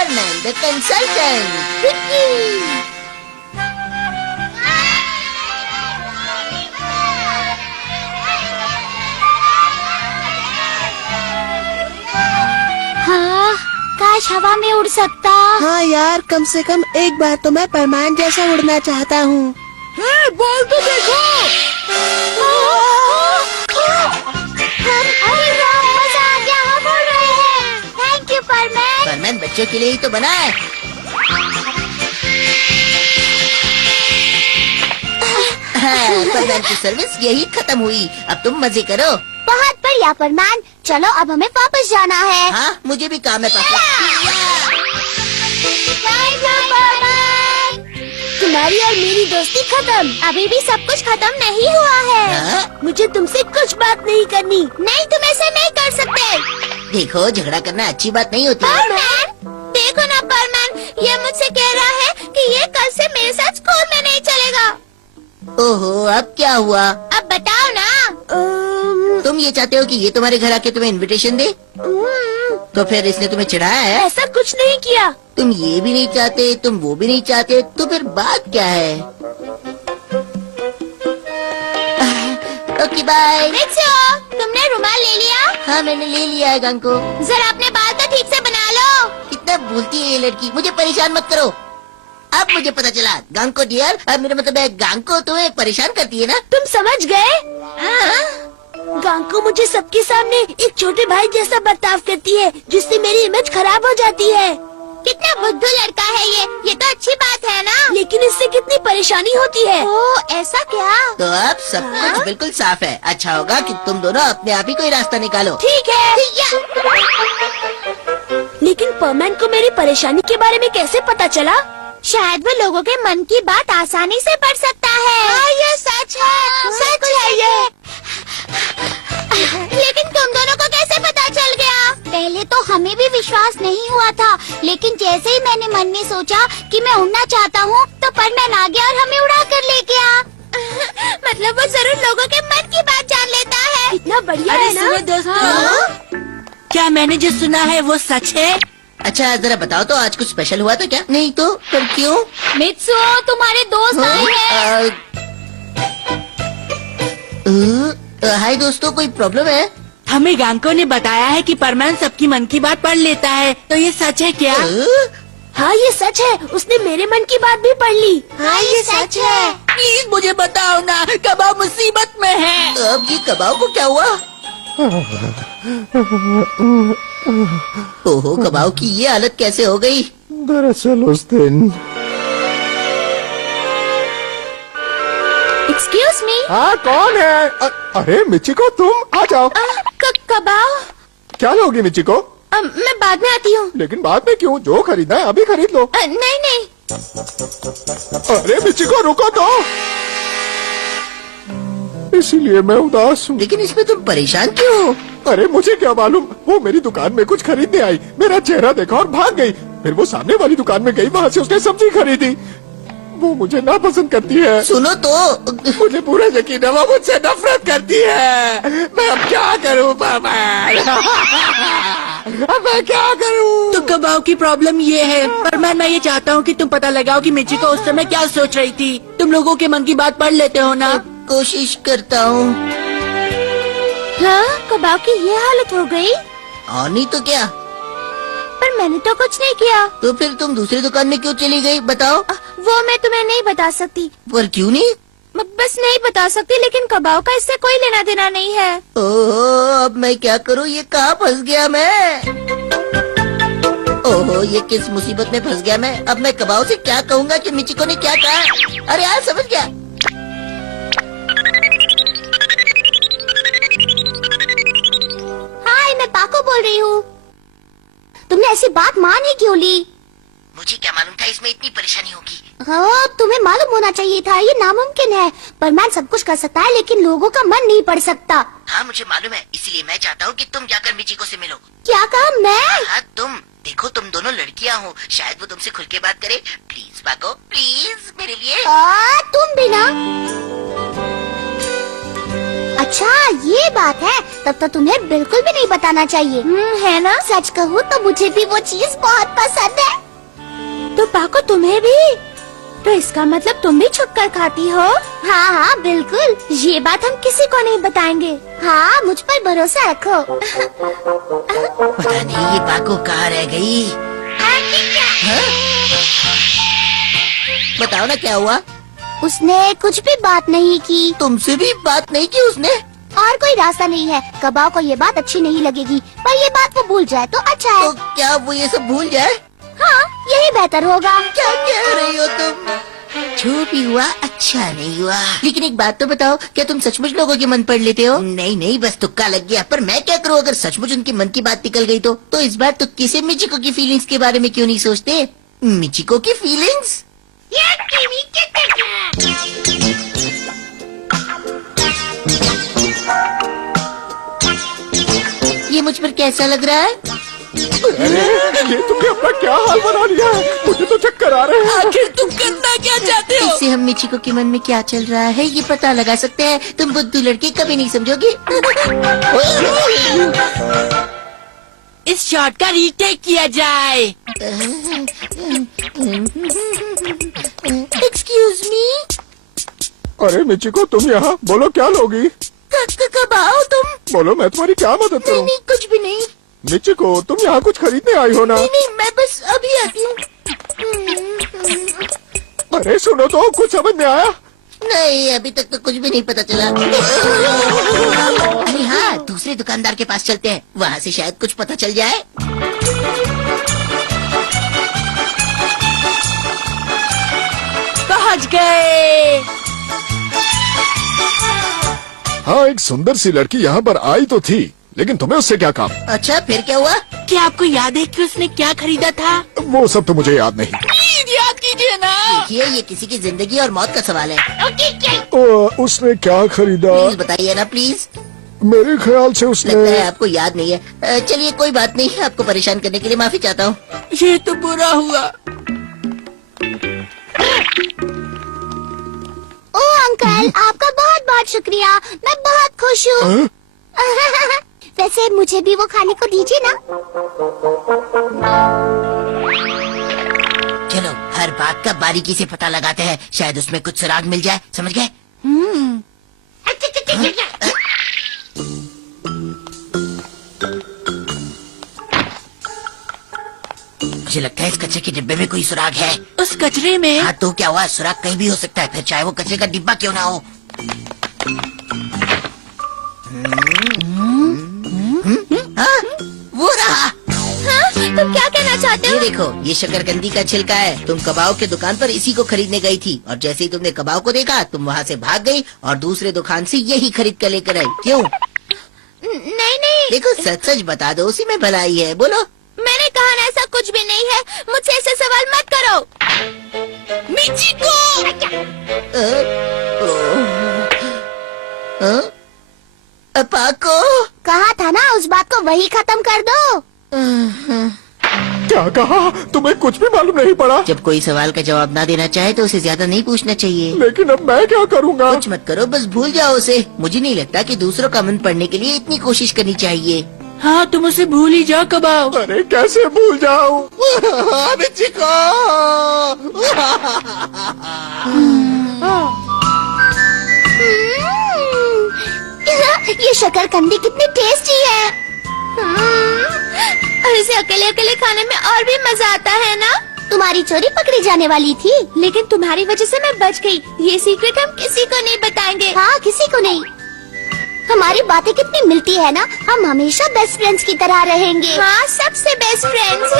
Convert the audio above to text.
परमैन the consultant. हाँ, काश हवा में उड़ सकता। हाँ यार, कम से कम एक बार तो मैं परमान जैसा उड़ना चाहता हूँ। बोल तो देखो। मजा आ गया, हम उड़ रहे हैं। Thank you परमैन। परमैन बच्चों के लिए ही तो बना है। हाँ, परमैन की सर्विस यही खत्म हुई। अब तुम मजे करो। बहुत बढ़िया परमैन, चलो अब हमें वापस जाना है। हाँ, मुझे भी काम है पापा। तुम्हारी और मेरी दोस्ती खत्म। अभी भी सब कुछ खत्म नहीं हुआ है। हाँ? मुझे तुमसे कुछ बात नहीं करनी। नहीं, तुम ऐसे नहीं कर सकते। देखो, झगड़ा करना अच्छी बात नहीं होती। परमैन, देखो ना परमैन, ये मुझसे कह रहा है कि ये कल से मेरे साथ स्कूल में नहीं चलेगा। ओहो, अब क्या हुआ? अब बताओ ना। तुम ये चाहते हो कि ये तुम्हारे घर आके तुम्हें इनविटेशन दे? तो फिर इसने तुम्हें चिढ़ाया है? ऐसा कुछ नहीं किया। तुम ये भी नहीं चाहते, तुम वो भी नहीं चाहते, तो फिर बात क्या है? Okay bye. मित्सो, तुमने रुमाल ले लिया? हाँ, मैंने ले लिया है गांको। जरा अपने बाल तो ठीक से बना लो। कितना भूलती है ये लड़की। मुझे परेशान मत करो। अब मुझे पता चला, गांको डियर, अब मेरा मतलब है गांको तुम्हें परेशान करती है ना? तुम समझ गए? गांको मुझे सबके सामने एक छोटे भाई जैसा बर्ताव करती है, जिससे मेरी इमेज खराब हो जाती है। कितना बुद्धू लड़का है ये तो अच्छी बात है ना? लेकिन इससे कितनी परेशानी होती है। ओह, ऐसा क्या? तो अब सब कुछ बिल्कुल साफ है। अच्छा होगा कि तुम दोनों अपने आप ही कोई रास्ता निकालो। ठीक है। लेकिन परमैन को मेरी परेशानी के बारे में कैसे पता चला? शायद वो लोगों के मन की बात आसानी से पढ़ सकता है। हाँ, ये सच है। सच है ये। लेकिन तुम दोनों को कैसे पता चल गया? पहले तो हमें भी विश्वास नहीं हुआ था, लेकिन जैसे ही मैंने मन में सोचा कि मैं उड़ना चाहता हूँ, तो परमैन आ गया और हमें उड़ा कर ले गया। मतलब वो जरूर लोगों के मन की बात जान लेता है। इतना बढ़िया है ना? दोस्तों, क्या मैंने जो सुना है वो सच है? अच्छा, जरा बताओ तो, आज कुछ स्पेशल हुआ था क्या? नहीं तो फिर क्यों? मित्सुओ, तुम्हारे दोस्त आए हैं। हाय दोस्तों, कोई प्रॉब्लम है? हमें गांको ने बताया है कि परमान सबकी मन की बात पढ़ लेता है, तो ये सच है क्या? हाँ, ये सच है। उसने मेरे मन की बात भी पढ़ ली। हाँ, ये सच है। प्लीज मुझे बताओ ना, कबाब मुसीबत में है। अब ये कबाब को क्या हुआ? ओहो, कबाब की ये हालत कैसे हो गई? दरअसल उस दिन। Excuse me. हाँ, कौन है? अरे मिचिको, तुम आ जाओ। कबाब? क्या लोगी मिचिको? मैं बाद में आती हूँ। लेकिन बाद में क्यों? जो खरीदना है अभी खरीद लो। नहीं नहीं। अरे मिचिको, रुको तो। इसीलिए मैं उदास हूँ। लेकिन इसमें तुम परेशान क्यों हो? अरे मुझे क्या मालूम, वो मेरी दुकान में कुछ खरीदने आई, मेरा चेहरा देखा और भाग गई। फिर वो सामने वाली दुकान में गई, वहाँ से उसने सब्जी खरीदी। वो मुझे नापसंद करती है। सुनो तो, मुझे पूरा यकीन है वो मुझसे नफरत करती है। मैं अब क्या करूँ परमान? अब मैं क्या करूँ? तो कबाब की प्रॉब्लम ये है परमान, मैं ये चाहता हूँ कि तुम पता लगाओ कि मिचिको उस समय क्या सोच रही थी। तुम लोगों के मन की बात पढ़ लेते हो ना? कोशिश करता हूँ। हाँ, कबाब की ये हालत हो गई। और नहीं तो क्या? पर मैंने तो कुछ नहीं किया। तो फिर तुम दूसरी दुकान में क्यों चली गई, बताओ? वो मैं तुम्हें नहीं बता सकती। पर क्यों नहीं? बस नहीं बता सकती, लेकिन कबाब का इससे कोई लेना देना नहीं है। ओहो, अब मैं क्या करूँ? ये कहाँ फंस गया मैं? ओहो, ये किस मुसीबत में फंस गया मैं? अब मैं कबाब से क्या कहूँगा कि मिचिको ने क्या कहा? अरे यार, समझ गया। हाय, मैं पाको बोल रही हूँ। तुमने ऐसी बात मान ही क्यों ली? मुझे क्या मालूम था इसमें इतनी परेशानी होगी। हाँ, तुम्हें मालूम होना चाहिए था। ये नामुमकिन है। परमान सब कुछ कर सकता है, लेकिन लोगों का मन नहीं पढ़ सकता। हाँ, मुझे मालूम है, इसलिए मैं चाहता हूँ कि तुम जाकर मिचिको से मिलो। क्या कहा? मैं? हाँ, तुम देखो, तुम दोनों लड़कियाँ हो, शायद वो तुमसे खुल के बात करे। प्लीज पाको, प्लीज मेरे लिए। तुम भी ना। अच्छा ये बात है, तब तो तुम्हें बिल्कुल भी नहीं बताना चाहिए। है ना? सच कहूँ तो मुझे भी वो चीज बहुत पसंद है। तो पाको तुम्हें भी? तो इसका मतलब तुम भी छुपकर खाती हो? हाँ हाँ बिल्कुल, ये बात हम किसी को नहीं बताएंगे। हाँ मुझ पर भरोसा रखो। पता नहीं ये पाको कहाँ रह गई। हाँ? बताओ ना क्या हुआ? उसने कुछ भी बात नहीं की। तुमसे भी बात नहीं की उसने? और कोई रास्ता नहीं है। कबाव को ये बात अच्छी नहीं लगेगी, पर ये बात वो भूल जाए तो अच्छा है। तो क्या वो ये सब भूल जाए? हाँ यही बेहतर होगा। क्या कह रही हो तुम? जो भी हुआ अच्छा नहीं हुआ। लेकिन एक बात तो बताओ, क्या तुम सचमुच लोगों के मन पढ़ लेते हो? नहीं नहीं, बस तुक्का लग गया। पर मैं क्या करूँ अगर सचमुच उनके मन की बात निकल गई तो इस बार तो किसी मिचिको की फीलिंग्स के बारे में क्यों नहीं सोचते? मिचिको की फीलिंग्स? ये मुझ पर कैसा लग रहा है? अरे ये तुमने अपना क्या हाल बना लिया है? मुझे तो चक्कर आ रहे हैं। आखिर तुम करना क्या चाहते हो? इससे हम मिचिको के मन में क्या चल रहा है ये पता लगा सकते हैं। तुम बुद्धू लड़के कभी नहीं समझोगे। इस शॉट का रीटेक किया जाए। Excuse me. अरे मिचिको तुम यहाँ, बोलो क्या लोगी? कब आओ तुम? बोलो मैं तुम्हारी क्या मदद नहीं करूँ? नहीं कुछ भी नहीं। मिचिको तुम यहाँ कुछ खरीदने आई हो ना? नहीं नहीं मैं बस अभी आती हूँ। अरे सुनो तो, कुछ समझ में आया? नहीं अभी तक तो कुछ भी नहीं पता चला। अरे हाँ, दूसरे दुकानदार के पास चलते हैं, वहाँ से शायद कुछ पता चल जाए। पहुंच गए। हाँ एक सुंदर सी लड़की यहाँ पर आई तो थी, लेकिन तुम्हें उससे क्या काम? अच्छा फिर क्या हुआ? क्या आपको याद है कि उसने क्या खरीदा था? वो सब तो मुझे याद नहीं। प्लीज याद कीजिए ना। देखिए ये किसी की जिंदगी और मौत का सवाल है। उसने क्या खरीदा? प्लीज बताइए ना प्लीज। मेरे ख्याल से लगता है उसने आपको याद नहीं है। चलिए कोई बात नहीं, आपको परेशान करने के लिए माफी चाहता हूँ। ये तो बुरा हुआ। ओ अंकल, आपका बहुत बहुत शुक्रिया, मैं बहुत खुश हूँ। हाँ? वैसे मुझे भी वो खाने को दीजिए ना। चलो हर बात का बारीकी से पता लगाते हैं, शायद उसमें कुछ सुराग मिल जाए। समझ गए? मुझे लगता है इस कचरे के डिब्बे में कोई सुराग है। उस कचरे में? हाँ तो क्या हुआ, सुराग कहीं भी हो सकता है, फिर चाहे वो कचरे का डिब्बा क्यों ना हो। हाँ, वो रहा। हाँ, तुम क्या कहना चाहते ये हो? देखो, ये शकरकंदी का छिलका है। तुम कबाब के दुकान पर इसी को खरीदने गई थी, और जैसे ही तुमने कबाब को देखा तुम वहाँ से भाग गई और दूसरे दुकान से यही खरीद कर लेकर आई। क्यों? नहीं नहीं, देखो सच सच बता दो, उसी में भलाई है। बोलो। मैंने कहा ना ऐसा कुछ भी नहीं है। मुझसे ऐसे सवाल मत करो। मिचिको! पाको कहा था ना, उस बात को वही खत्म कर दो। क्या कहा? तुम्हें कुछ भी मालूम नहीं पड़ा? जब कोई सवाल का जवाब ना देना चाहे तो उसे ज्यादा नहीं पूछना चाहिए। लेकिन अब मैं क्या करूँगा? कुछ मत करो, बस भूल जाओ उसे। मुझे नहीं लगता कि दूसरों का मन पढ़ने के लिए इतनी कोशिश करनी चाहिए। हाँ तुम उसे भूल ही जाओ कबाब। अरे कैसे भूल जाऊँ? मिचिको! ये शकरकंदी कितनी टेस्टी है। और इसे अकेले अकेले खाने में और भी मजा आता है ना। तुम्हारी चोरी पकड़ी जाने वाली थी, लेकिन तुम्हारी वजह से मैं बच गई। ये सीक्रेट हम किसी को नहीं बताएंगे। हाँ किसी को नहीं। हमारी बातें कितनी मिलती है ना, हम हमेशा बेस्ट फ्रेंड्स की तरह रहेंगे। हाँ सबसे बेस्ट फ्रेंड्स।